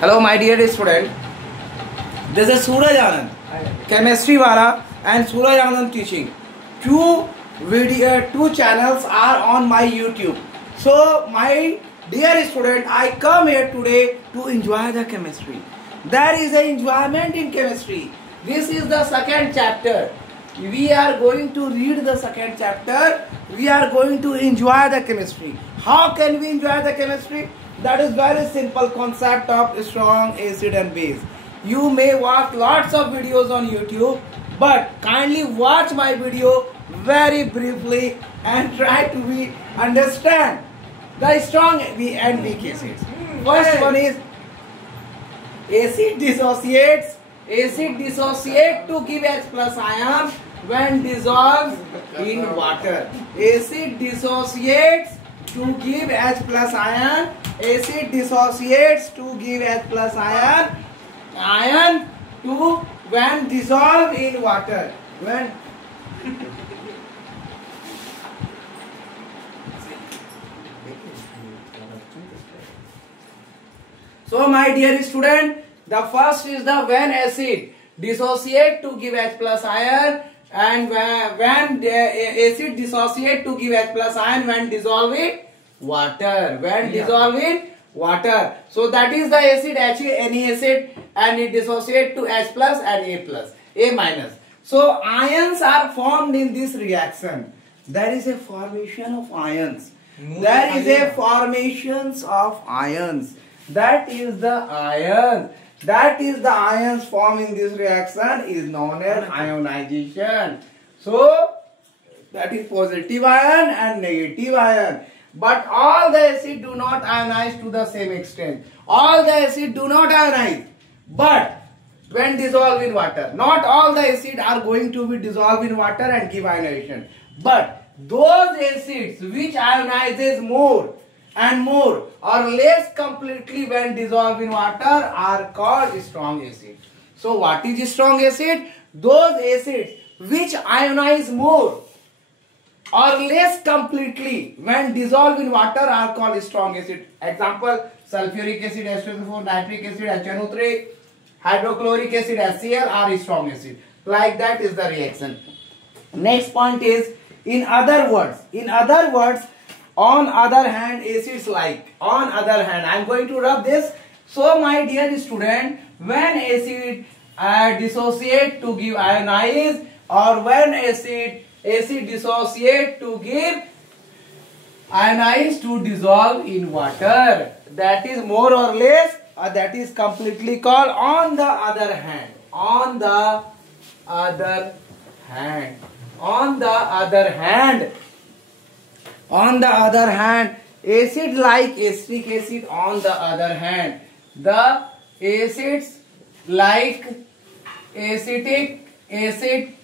Hello my dear student, this is Suraj Anand, chemistry wala and Suraj Anand teaching. Two channels are on my YouTube. So my dear student, I come here today to enjoy the chemistry. There is an enjoyment in chemistry. This is the second chapter. We are going to read the second chapter. We are going to enjoy the chemistry. How can we enjoy the chemistry? That is very simple concept of strong acid and base. You may watch lots of videos on YouTube, but kindly watch my video very briefly and try to understand the strong and weak acids. First one is acid dissociates. Acid dissociate to give H plus ion when dissolved in water. Acid dissociates to give H plus ion. Acid dissociates to give H plus ion to when dissolved in water. So my dear student, the first is the when acid dissociate to give H plus ion, and when acid dissociate to give H plus ion when dissolved in water. Dissolved in water. So that is the acid any acid, and it dissociate to H plus and A minus. So ions are formed in this reaction. There is a formation of ions. There is a formations of ions. That is the ions. That is the ions formed in this reaction is known as ionization. So that is positive ion and negative ion. But all the acid do not ionize to the same extent. All the acid do not ionize. But when dissolved in water, not all the acid are going to be dissolved in water and give ionization. But those acids which ionizes more and more or less completely when dissolved in water are called strong acid. So what is strong acid? Those acids which ionize more or less completely when dissolved in water are called strong acid. Example: sulfuric acid, H2SO4, nitric acid, HNO3, hydrochloric acid, HCl are strong acid. Like that is the reaction. Next point is in other words, on other hand, acids like, on other hand, I am going to rub this. So my dear student, when acid dissociate to give ionize, or when acid dissociate to give ionize to dissolve in water, that is more or less, that is completely called on the other hand. On the other hand. On the other hand. On the other hand, acid like acetic acid, on the other hand, the acids like acetic acid,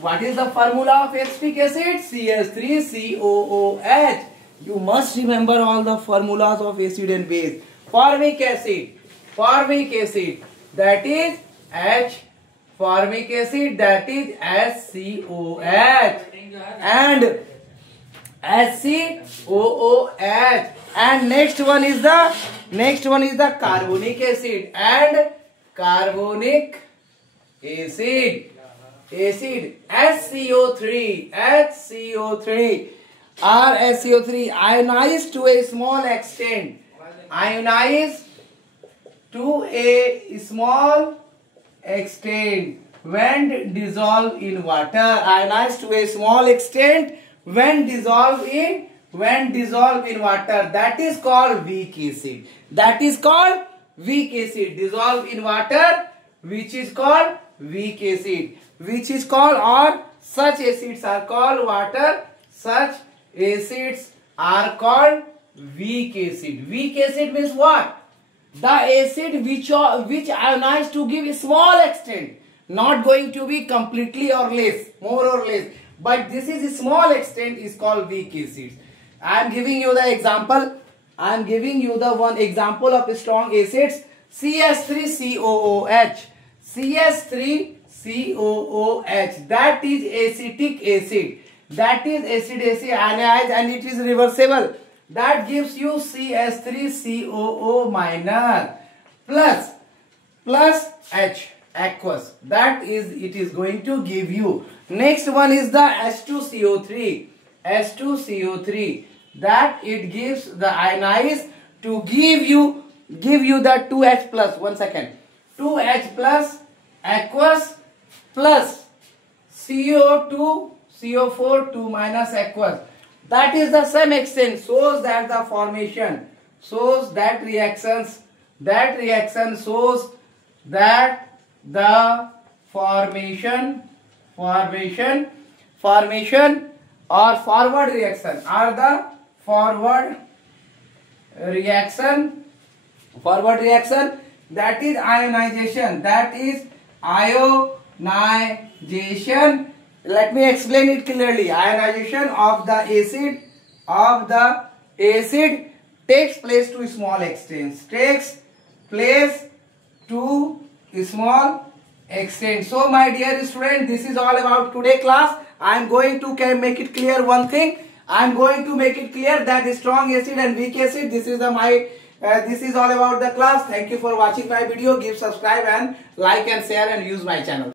what is the formula of acetic acid? CH3COOH. You must remember all the formulas of acid and base. Formic acid, that is H. Formic acid, that is HCOH. And HCOOH. And next one is the carbonic acid and carbonic acid. HCO3 or HCO3 ionized to a small extent. Ionized to a small extent when dissolved in water. Ionized to a small extent when dissolved in water. That is called weak acid. That is called weak acid. Dissolved in water, which is called weak acid. Which is called, or such acids are called water. Such acids are called weak acid. Weak acid means what? The acid which ionize to give a small extent, not going to be completely or less, more or less. But this is a small extent is called weak acids. I am giving you the example. I am giving you the one example of strong acids. CH3COOH. CH3COOH. That is acetic acid. That is acid ionized and it is reversible. That gives you CH3COO minus. plus H aqueous. That is, it is going to give you. Next one is the H2CO3. H2CO3, that it gives the ionized to give you the 2H plus. 1 second. 2H plus aqueous plus CO2 CO4 2 minus aqueous. That is the same extent, shows that the formation, shows that reaction shows that the formation or forward reaction, that is ionization, Let me explain it clearly. Ionization of the acid takes place to small extent. So my dear student, this is all about today class. I am going to make it clear one thing. I am going to make it clear that strong acid and weak acid, this is all about the class. Thank you for watching my video. Give subscribe and like and share and use my channel.